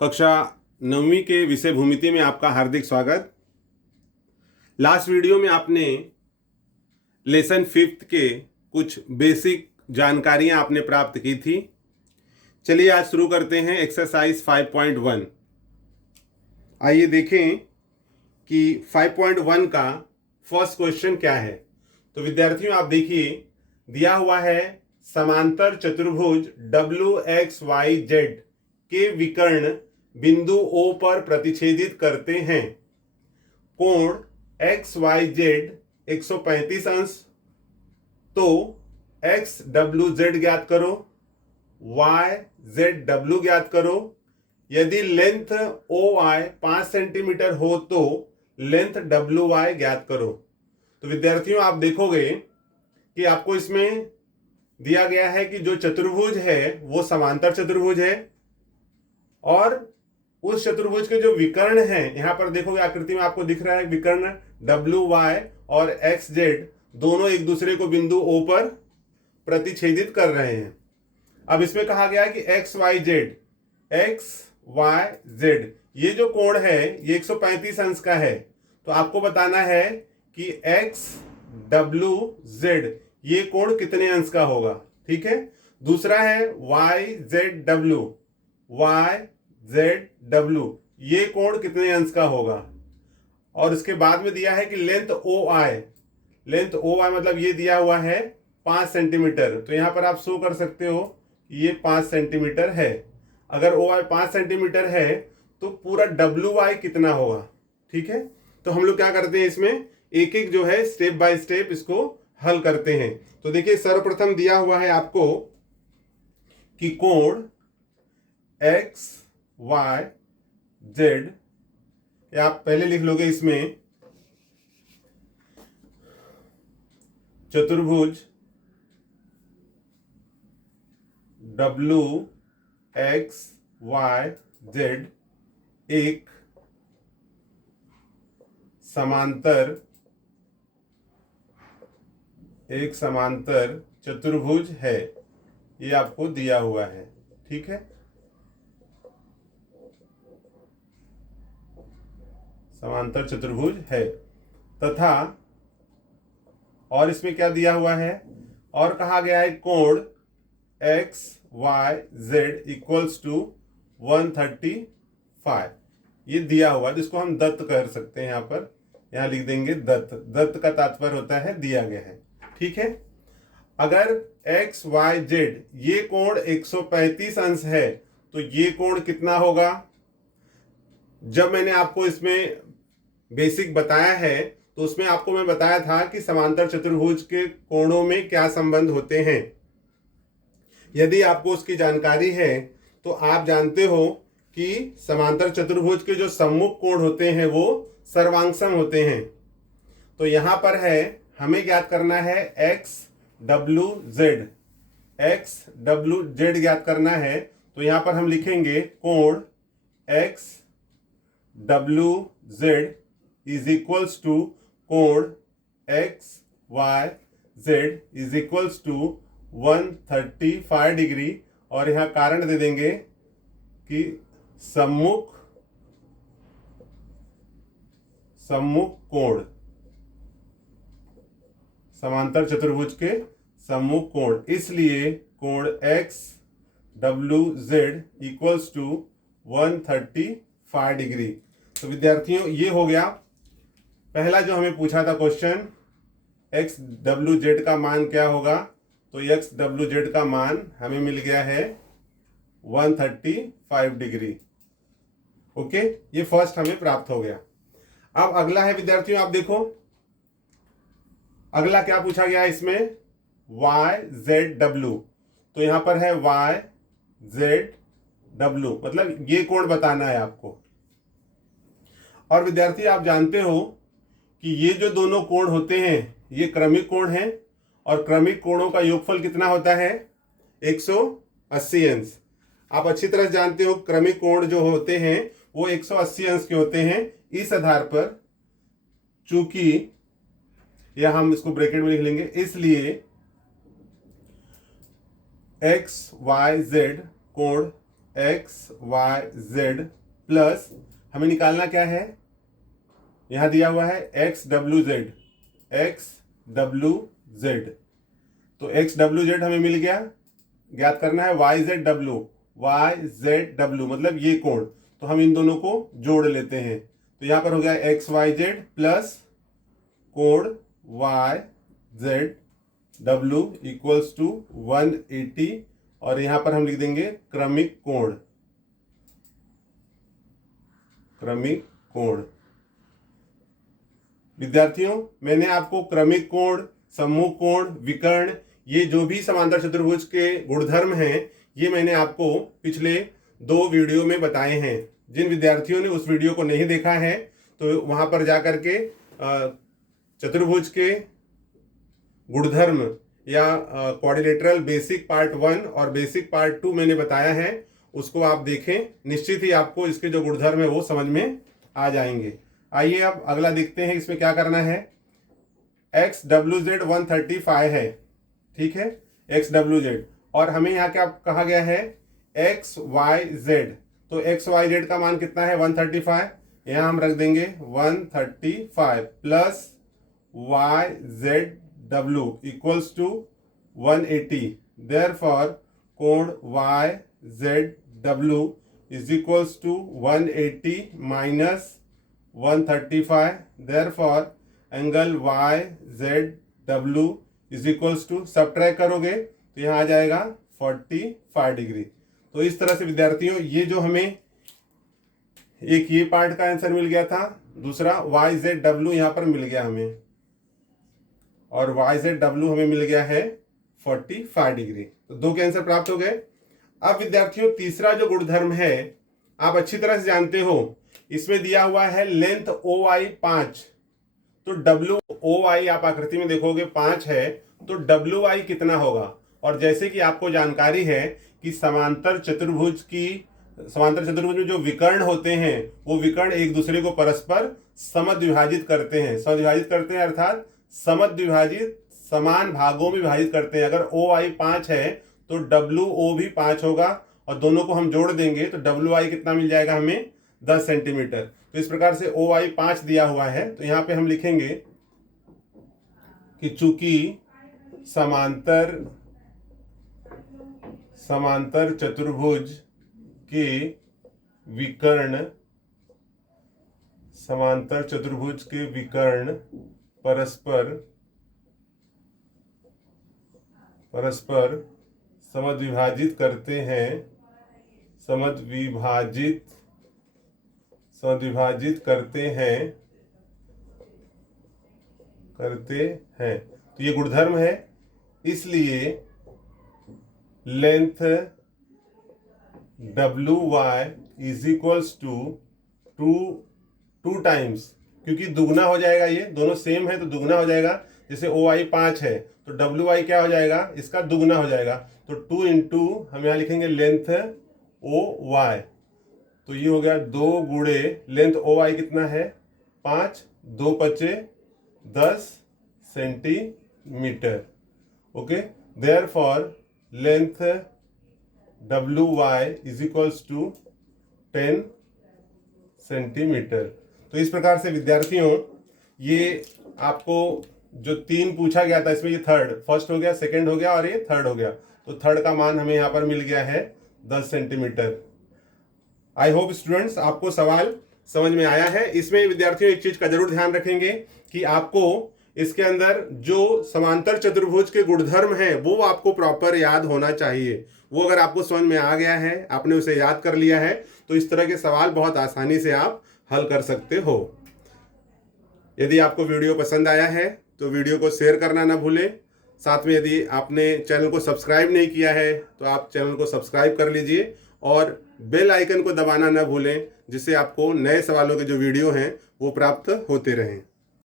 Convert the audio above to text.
कक्षा 9वीं के विषय भूमिति में आपका हार्दिक स्वागत। लास्ट वीडियो में आपने लेसन 5th के कुछ बेसिक जानकारियां आपने प्राप्त की थी। चलिए आज शुरू करते हैं एक्सरसाइज 5.1। आइए देखें कि 5.1 का फर्स्ट क्वेश्चन क्या है। तो विद्यार्थियों आप देखिए, दिया हुआ है समांतर चतुर्भुज WXYZ के विकर्ण बिंदु O पर प्रतिच्छेदित करते हैं। कोण XYZ 135 अंश। तो XWZ ज्ञात करो, YZW ज्ञात करो। यदि लेंथ OY 5 सेंटीमीटर हो तो लेंथ WY ज्ञात करो। तो विद्यार्थियों आप देखोगे कि आपको इसमें दिया गया है कि जो चतुर्भुज है वो समांतर चतुर्भुज है और उस चतुर्भुज के जो विकर्ण हैं, यहां पर देखोगे आकृति में आपको दिख रहा है विकर्ण WY और XZ दोनों एक दूसरे को बिंदु O पर प्रतिच्छेदित कर रहे हैं। अब इसमें कहा गया है कि XYZ ये जो कोण है ये 135 अंश का है। तो आपको बताना है कि XWZ ये कोण कितने अंश का होगा। ठीक है। दूसरा है YZW ये कोण कितने अंश का होगा। और इसके बाद में दिया है कि लेंथ OI मतलब ये दिया हुआ है 5 सेंटीमीटर। तो यहां पर आप शो कर सकते हो कि ये 5 सेंटीमीटर है। अगर OI 5 सेंटीमीटर है तो पूरा WY कितना होगा। ठीक है। तो हम लोग क्या करते हैं, इसमें एक एक जो है स्टेप बाय स्टेप इसको हल करते हैं। तो देखिए सर्वप्रथम दिया हुआ है आपको कि कोण XYZ, या आप पहले लिख लोगे इसमें चतुर्भुज WXYZ एक समांतर चतुर्भुज है। ये आपको दिया हुआ है। ठीक है। समांतर चतुर्भुज है तथा और इसमें क्या दिया हुआ है, और कहा गया है कोण XYZ इक्वल्स टू 135। ये दिया हुआ है जिसको हम दत्त कर सकते हैं। यहां लिख देंगे दत्त का तात्पर्य होता है दिया गया है। ठीक है। अगर XYZ ये कोण 135 अंश है तो ये कोण कितना होगा। जब मैंने आपको इसमें बेसिक बताया है तो उसमें आपको मैं बताया था कि समांतर चतुर्भुज के कोणों में क्या संबंध होते हैं। यदि आपको उसकी जानकारी है तो आप जानते हो कि समांतर चतुर्भुज के जो सम्मुख कोण होते हैं वो सर्वांगसम होते हैं। तो यहां पर है हमें ज्ञात करना है XWZ ज्ञात करना है। तो यहां पर हम लिखेंगे कोण XWZ इज इक्वल्स टू कोण XYZ is equals to 135 degree. और यहां कारण दे देंगे कि सम्मुख कोण, समांतर चतुर्भुज के सम्मुख कोण, इसलिए कोण XWZ इक्वल्स टू 135 डिग्री। तो विद्यार्थियों ये हो गया पहला जो हमें पूछा था क्वेश्चन, XWZ का मान क्या होगा। तो XWZ का मान हमें मिल गया है 135 डिग्री। ओके, ये फर्स्ट हमें प्राप्त हो गया। अब अगला है विद्यार्थियों, आप देखो अगला क्या पूछा गया है इसमें, YZW। तो यहां पर है YZW मतलब ये कोण बताना है आपको। और विद्यार्थी आप जानते हो कि ये जो दोनों कोण होते हैं ये क्रमिक कोण हैं और क्रमिक कोणों का योगफल कितना होता है 180 अंश। आप अच्छी तरह जानते हो क्रमिक कोण जो होते हैं वो 180 अंश के होते हैं। इस आधार पर चूंकि यह हम इसको ब्रैकेट में लिख लेंगे, इसलिए XYZ कोण एक्स वाई जेड प्लस हमें निकालना क्या है, यहां दिया हुआ है X W Z, X W Z. तो एक्स डब्ल्यू जेड हमें मिल गया, ज्ञात करना है Y Z W, Y Z W मतलब ये कोण। तो हम इन दोनों को जोड़ लेते हैं। तो यहां पर हो गया एक्स वाई जेड प्लस कोण Y Z W equals to 180 और यहां पर हम लिख देंगे क्रमिक कोण, क्रमिक कोण। विद्यार्थियों, मैंने आपको क्रमिक कोण, सम्मुख कोण, विकर्ण, ये जो भी समांतर चतुर्भुज के गुणधर्म हैं, ये मैंने आपको पिछले 2 वीडियो में बताए हैं। जिन विद्यार्थियों ने उस वीडियो को नहीं देखा है तो वहां पर जाकर के चतुर्भुज के गुणधर्म या क्वाड्रिलेटरल बेसिक पार्ट 1 और बेसिक पार्ट 2 मैंने बताया है, उसको आप देखें। निश्चित ही आपको इसके जो गुणधर्म है वो समझ में आ जाएंगे। आइए अब अगला देखते हैं, इसमें क्या करना है। एक्स डब्ल्यू जेड 135 है, ठीक है, एक्स डब्ल्यू जेड, और हमें यहाँ क्या कहा गया है, एक्स वाई जेड। तो एक्स वाई जेड का मान कितना है, 135। यहाँ हम रख देंगे 135 plus Y Z W equals to 180। Therefore कोण Y Z W is equals to 180 minus 135। Therefore angle Y Z W is equals to, subtract करोगे तो यहाँ आ जाएगा 45 डिग्री। तो इस तरह से विद्यार्थियों, ये जो हमें एक ये पार्ट का आंसर मिल गया था, दूसरा वाई जेड डब्ल्यू यहाँ पर मिल गया हमें, और वाई जेड डब्ल्यू हमें मिल गया है 45 डिग्री। तो 2 के आंसर प्राप्त हो गए। अब विद्यार्थियों, तीसरा जो गुणधर्म है आप अच्छी तरह से जानते हो, इसमें दिया हुआ है लेंथ ओ आई 5। तो डब्ल्यू ओ आई आप आकृति में देखोगे 5 है, तो डब्ल्यू आई कितना होगा। और जैसे कि आपको जानकारी है कि समांतर चतुर्भुज में जो विकर्ण होते हैं वो विकर्ण एक दूसरे को परस्पर समद्विभाजित करते हैं। समद्विभाजित करते हैं अर्थात समद्विभाजित समान भागों में विभाजित करते हैं। अगर ओ आई 5 है तो डब्ल्यू ओ भी 5 होगा, और दोनों को हम जोड़ देंगे तो डब्ल्यू आई कितना मिल जाएगा हमें, 10 सेंटीमीटर। तो इस प्रकार से ओ आई 5 दिया हुआ है। तो यहाँ पे हम लिखेंगे कि चूंकि समांतर चतुर्भुज के विकर्ण परस्पर समद्विभाजित करते हैं। तो ये गुणधर्म है, इसलिए length W Y is equals to 2 times, क्योंकि दुगना हो जाएगा, ये दोनों सेम है तो दुगना हो जाएगा। जैसे ओ आई 5 है तो डब्ल्यू आई क्या हो जाएगा, इसका दुगना हो जाएगा। तो 2 इंटू हम यहाँ लिखेंगे लेंथ ओ वाई, तो ये हो गया 2 गुणे लेंथ ओ वाई कितना है 5, 2 पचे 10 centimetre. Okay, therefore length W Y is equals to 10 centimetre. तो इस प्रकार से विद्यार्थियों, ये आपको जो 3 पूछा गया था इसमें ये फर्स्ट हो गया, सेकंड हो गया और ये थर्ड हो गया। तो थर्ड का मान हमें यहाँ पर मिल गया है 10 सेंटीमीटर। आई होप स्टूडेंट्स आपको सवाल समझ में आया है। इसमें विद्यार्थियों एक चीज का जरूर ध्यान रखेंगे कि आपको इसके अंदर जो समांतर चतुर्भुज के गुणधर्म हैं वो आपको प्रॉपर याद होना चाहिए। वो अगर आपको समझ में आ गया है, आपने उसे याद कर लिया है, तो इस तरह के सवाल बहुत आसानी से आप हल कर सकते हो। यदि आपको वीडियो पसंद आया है तो वीडियो को शेयर करना ना भूलें। साथ में यदि आपने चैनल को सब्सक्राइब नहीं किया है तो आप चैनल को सब्सक्राइब कर लीजिए और बेल आइकन को दबाना ना भूलें, जिससे आपको नए सवालों के जो वीडियो हैं वो प्राप्त होते रहें।